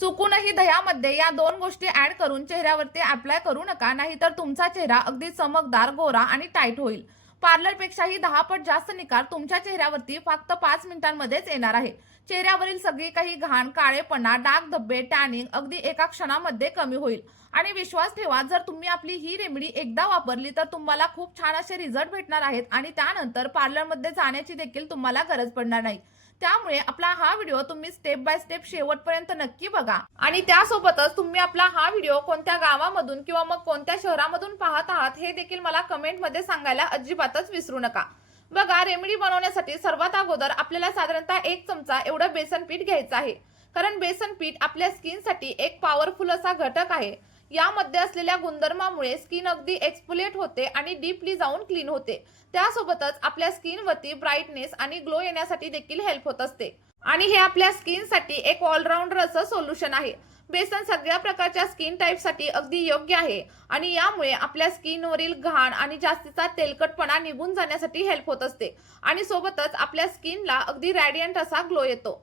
चुकूनही दह्यामध्ये या दोन गोष्टी ऍड करून चेहऱ्यावरती अप्लाय करू नका, नाहीतर तुमचा चेहरा अगदी चमकदार, गोरा आणि टाईट होईल. पार्लरपेक्षाही 10 पट जास्त निखार तुमच्या चेहऱ्यावरती फक्त 5 मिनिटांमध्येच येणार आहे. चेहऱ्यावरील सगळी काही घाण, काळेपणा, डाग, धब्बे, टॅनिंग अगदी एका क्षणामध्ये कमी होईल. आणि विश्वास ठेवा, जर तुम्ही आपली ही रेमेडी एकदा वापरली तर तुम्हाला खूप छान असे रिझल्ट भेटणार आहेत आणि त्यानंतर पार्लरमध्ये जाण्याची देखील तुम्हाला गरज पडणार नाही. त्यामुळे आपला हा व्हिडिओ तुम्ही स्टेप बाय स्टेप शेवटपर्यंत नक्की बघा. आणि त्यासोबतच तुम्ही आपला हा व्हिडिओ कोणत्या गावामधून किंवा मग कोणत्या शहरामधून पाहत आहात हे देखील मला कमेंटमध्ये सांगायला अजिबातच विसरू नका. बघा, रेमेडी बनवण्यासाठी सर्वात अगोदर आपल्याला साधारणतः 1 चमचा एवढं बेसन पीठ घ्यायचं आहे. कारण बेसन पीठ आपल्या स्किनसाठी एक पॉवरफुल असा घटक आहे. यामध्ये असलेल्या गुणधर्मामुळे स्किन अगदी एक्सफोलिएट होते आणि डीपली जाऊन क्लीन होते. त्यासोबतच आपल्या स्किनवरती ब्राईटनेस आणि ग्लो येण्यासाठी देखील हेल्प होत असते. आणि हे आपल्या स्किनसाठी एक ऑलराऊंडर असं सोल्युशन आहे. बेसन सगळ्या प्रकारच्या स्किन टाईपसाठी अगदी योग्य आहे आणि यामुळे आपल्या स्किनवरील घाण आणि जास्तीचा तेलकटपणा निघून जाण्यासाठी हेल्प होत असते. आणि सोबतच आपल्या स्किनला अगदी रॅडियंट असा ग्लो येतो.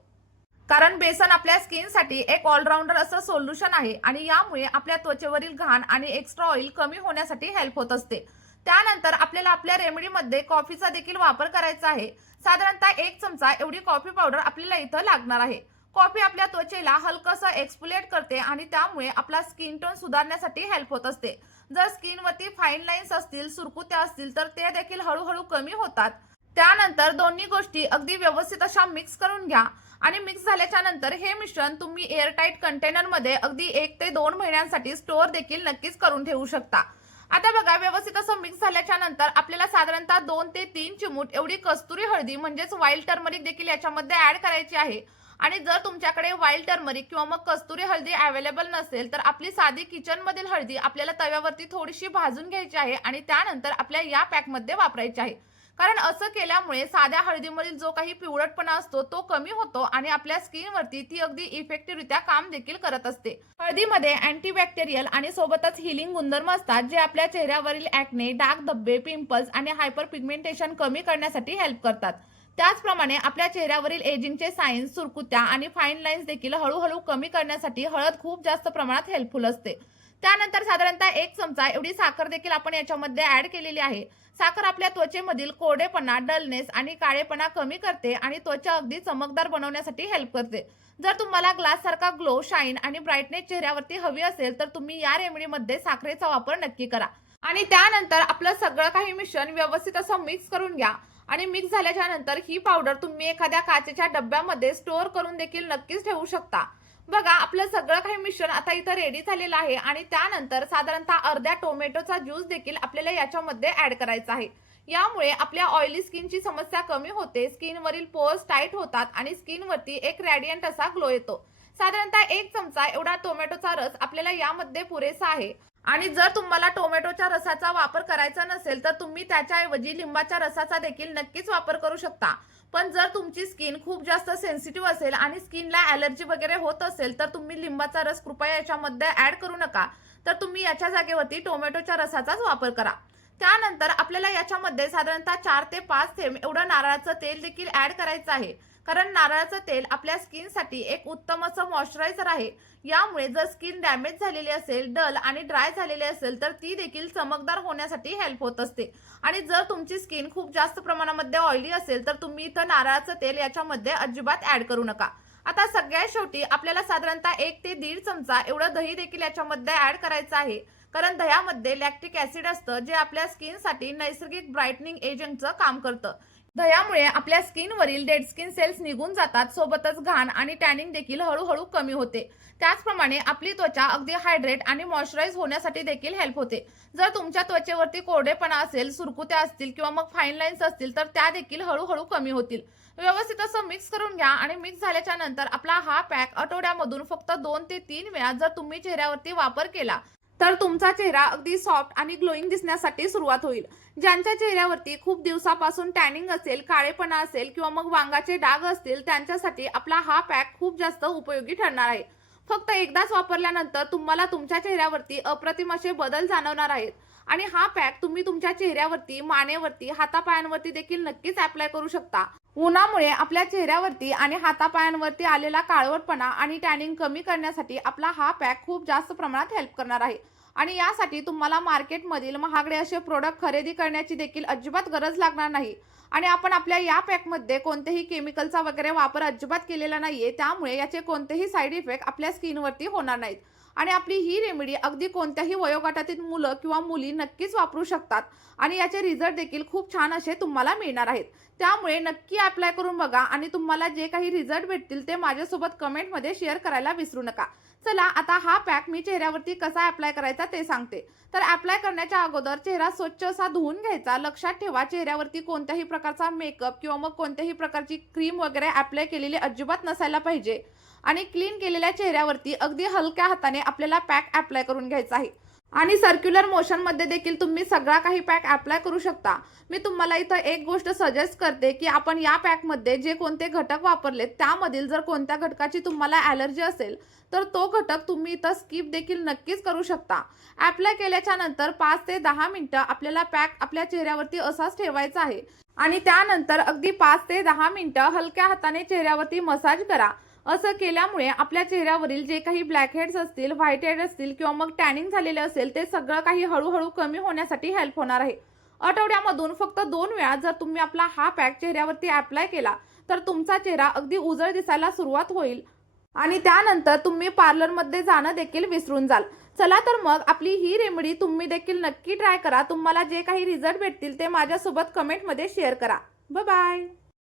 कारण बेसन आपल्या स्किनसाठी एक ऑलराऊंडर असं सोल्युशन आहे आणि यामुळे आपल्या त्वचेवरील घाण आणि एक्स्ट्रा ऑइल कमी होण्यासाठी हेल्प होत असते. त्यानंतर आपल्याला आपल्या रेमेडीमध्ये कॉफीचा देखील वापर करायचा आहे. साधारणतः 1 चमचा एवढी कॉफी पावडर आपल्याला इथं लागणार आहे. कॉफी आपल्या त्वचेला हलकंसं एक्सफोलिएट करते आणि त्यामुळे आपला स्किन टोन सुधारण्यासाठी हेल्प होत असते. जर स्किनवरती फाईन लाईन्स असतील, सुरकुत्या असतील तर ते देखील हळूहळू कमी होतात. त्यानंतर दोन्ही गोष्टी अगदी व्यवस्थित अशा मिक्स करून घ्या आणि मिक्स झाल्याच्या नंतर हे मिश्रण तुम्ही एअरटाईट कंटेनरमध्ये अगदी 1 ते 2 महिन्यांसाठी स्टोअर देखील नक्कीच करून ठेवू शकता. आता बघा, व्यवस्थित असं मिक्स झाल्याच्या नंतर आपल्याला साधारणतः 2 ते 3 चिमूट एवढी कस्तुरी हळदी म्हणजेच वाईल्ड टर्मरिक देखील याच्यामध्ये ऍड करायची आहे. आणि जर तुमच्याकडे वाईल्ड टर्मरिक किंवा मग कस्तुरी हळदी अवेलेबल नसेल तर आपली साधी किचन मधील हळदी आपल्याला तव्यावरती थोडीशी भाजून घ्यायची आहे आणि त्यानंतर आपल्या या पॅकमध्ये वापरायची आहे. कारण असं केल्यामुळे साध्या हळदीमधील जो काही पिवळटपणा असतो तो कमी होतो आणि आपल्या स्किनवरती ती अगदी इफेक्टिव्हरित्या काम देखील करत असते. हळदीमध्ये अँटीबॅक्टेरियल आणि सोबतच हिलिंग गुणधर्म असतात, जे आपल्या चेहऱ्यावरील ॲक्ने, डाग, धब्बे, पिंपल्स आणि हायपर पिगमेंटेशन कमी करण्यासाठी हेल्प करतात. त्याचप्रमाणे आपल्या चेहऱ्यावरील एजिंगचे सायन्स, सुरकुत्या आणि फाईन लाईन्स देखील हळूहळू कमी करण्यासाठी हळद खूप जास्त प्रमाणात हेल्पफुल असते. त्यानंतर साधारणतः 1 चमचा एवढी साखर देखील आपण याच्यामध्ये ऍड केलेली आहे. साखर आपल्या त्वचेमधील कोरडेपणा, डलनेस आणि काळेपणा कमी करते आणि त्वचा अगदी चमकदार बनवण्यासाठी हेल्प करते. जर तुम्हाला ग्लास सारखा ग्लो, शाईन आणि ब्राईटनेस चेहऱ्यावरती हवी असेल तर तुम्ही या रेमेडीमध्ये साखरेचा वापर नक्की करा. आणि त्यानंतर आपलं सगळं काही मिश्रण व्यवस्थित असं मिक्स करून घ्या. आणि मिक्स झाल्याच्या नंतर ही पावडर तुम्ही एखाद्या काचेच्या डब्यामध्ये स्टोअर करून देखील नक्कीच ठेवू शकता. बघा, आपलं सगळं काही मिश्रण आता इथं रेडी झालेलं आहे आणि त्यानंतर साधारणतः अर्ध्या टोमॅटोचा ज्यूस देखील आपल्याला याच्यामध्ये ऍड करायचा आहे. यामुळे आपल्या ऑइली स्किनची समस्या कमी होते, स्किनवरील पोअर्स टाईट होतात आणि स्किनवरती एक रॅडियंट असा ग्लो येतो. साधारणतः 1 चमचा एवढा टोमॅटोचा रस आपल्याला यामध्ये पुरेसा आहे. आणि जर तुम्हाला टोमॅटोच्या रसाचा वापर करायचा नसेल तर तुम्ही त्याच्याऐवजी लिंबाच्या रसाचा देखील नक्कीच वापर करू शकता. पण जर तुमची स्किन खूप जास्त सेन्सिटिव्ह असेल आणि स्किनला ॲलर्जी वगैरे होत असेल तर तुम्ही लिंबाचा रस कृपया याच्यामध्ये ऍड करू नका. तर तुम्ही याच्या जागेवरती टोमॅटोच्या रसाचाच वापर करा. त्यानंतर आपल्याला याच्यामध्ये साधारणतः 4 ते 5 थेंब एवढं नारळाचं तेल देखील ऍड करायचं आहे. कारण नारळाचं तेल आपल्या स्किनसाठी एक उत्तम असं मॉइश्चरायझर आहे. यामुळे जर स्किन डॅमेज झालेली असेल, डल आणि ड्राय झालेली असेल तर ती देखील चमकदार होण्यासाठी हेल्प होत असते. आणि जर तुमची स्किन खूप जास्त प्रमाणामध्ये ऑइली असेल तर तुम्ही इथं नारळाचं तेल याच्यामध्ये अजिबात ऍड करू नका. आता सगळ्यात शेवटी आपल्याला साधारणतः 1 ते 1.5 चमचा एवढं दही देखील याच्यामध्ये ऍड करायचं आहे. कारण दह्यामध्ये लॅक्टिक ऍसिड असतं, जे आपल्या स्किनसाठी नैसर्गिक ब्राईटनिंग एजंटचं काम करतं. दह्यामुळे आपल्या स्किनवरील डेड स्किन सेल्स निघून जातात, सोबतच घाण आणि टॅनिंग देखील हळूहळू कमी होते. त्याचप्रमाणे आपली त्वचा अगदी हायड्रेट आणि मॉइश्चराइज होण्यासाठी देखील हेल्प होते. जर तुमच्या त्वचेवरती कोरडेपणा असेल, सुरकुत्या असतील किंवा मग फाईन लाईन्स असतील तर त्या देखील हळूहळू कमी होतील. व्यवस्थित असं मिक्स करून घ्या आणि मिक्स झाल्याच्या नंतर आपला हा पॅक आठवड्यामधून फक्त 2 ते 3 वेळा जर तुम्ही चेहऱ्यावरती वापर केला तर तुमचा चेहरा अगदी सॉफ्ट आणि ग्लोईंग दिसण्यासाठी सुरुवात होईल. ज्यांच्या चेहऱ्यावरती खूप दिवसापासून टॅनिंग असेल, काळेपणा असेल किंवा मग वांगाचे डाग असतील त्यांच्यासाठी आपला हा पॅक खूप जास्त उपयोगी ठरणार आहे. फक्त एकदाच वापरल्यानंतर तुम्हाला तुमच्या चेहऱ्यावरती अप्रतिम असे बदल जाणवणार आहेत. आणि हा पॅक तुम्ही तुमच्या चेहऱ्यावरती, मानेवरती, हातापायांवरती देखील नक्कीच अप्लाय करू शकता. उन्हामुळे आपल्या चेहऱ्यावरती आणि हातापायांवरती आलेला काळवटपणा आणि टॅनिंग कमी करण्यासाठी आपला हा पॅक खूप जास्त प्रमाणात हेल्प करणार आहे. आणि यासाठी तुम्हाला मार्केटमधील महागडे असे प्रोडक्ट खरेदी करण्याची देखील अजिबात गरज लागणार नाही. आणि आपण आपल्या या पॅकमध्ये कोणतेही केमिकलचा वगैरे वापर अजिबात केलेला नाहीये, त्यामुळे याचे कोणतेही साईड इफेक्ट आपल्या स्किनवरती होणार नाहीत. आणि आपली ही रेमेडी अगदी कोणत्याही वयोगटातील मुलं किंवा मुली नक्कीच वापरू शकतात आणि याचे रिझल्ट देखील खूप छान असे तुम्हाला मिळणार आहेत. त्यामुळे नक्की अप्लाय करून बघा आणि तुम्हाला जे काही रिझल्ट भेटतील ते माझ्यासोबत कमेंटमध्ये शेअर करायला विसरू नका. चला आता हा पॅक मी चेहऱ्यावरती कसा अप्लाय करायचा ते सांगते. तर अप्लाय करण्याच्या अगोदर चेहरा स्वच्छ असा धुवून घ्यायचा. लक्षात ठेवा, चेहऱ्यावरती कोणत्याही प्रकारचा मेकअप किंवा मग कोणत्याही प्रकारची क्रीम वगैरे अप्लाय केलेली अजिबात नसायला पाहिजे. आणि क्लीन केलेल्या चेहऱ्यावरती अगदी हलक्या हाताने आपल्याला पॅक अप्लाय करून घ्यायचा आहे. आणि सर्क्युलर मोशन मध्ये देखील तुम्ही सगळा काही पॅक अप्लाय करू शकता. मी तुम्हाला इथं एक गोष्ट सजेस्ट करते की आपण या पॅकमध्ये जे कोणते घटक वापरलेत त्यामधील जर कोणत्या घटकाची तुम्हाला ॲलर्जी असेल तर तो घटक तुम्ही इथं स्किप देखील नक्कीच करू शकता. अप्लाय केल्याच्या नंतर 5 ते 10 मिनिटं आपल्याला पॅक आपल्या चेहऱ्यावरती असाच ठेवायचा आहे. आणि त्यानंतर अगदी 5 ते 10 मिनिटं हलक्या हाताने चेहऱ्यावरती मसाज करा. असं केल्यामुळे आपल्या चेहऱ्यावरील जे काही ब्लॅक हेड्स असतील, व्हाईट हेड असतील किंवा मग टॅनिंग झालेले असेल ते सगळं काही हळूहळू कमी होण्यासाठी हेल्प होणार आहे. आठवड्यामधून फक्त 2 वेळा जर तुम्ही आपला हा पॅक चेहऱ्यावरती अप्लाय केला तर तुमचा चेहरा अगदी उजळ दिसायला सुरुवात होईल आणि त्यानंतर तुम्ही पार्लरमध्ये जाणं देखील विसरून जाल. चला तर मग आपली ही रेमेडी तुम्ही देखील नक्की ट्राय करा. तुम्हाला जे काही रिझल्ट भेटतील ते माझ्यासोबत कमेंटमध्ये शेअर करा. Bye bye.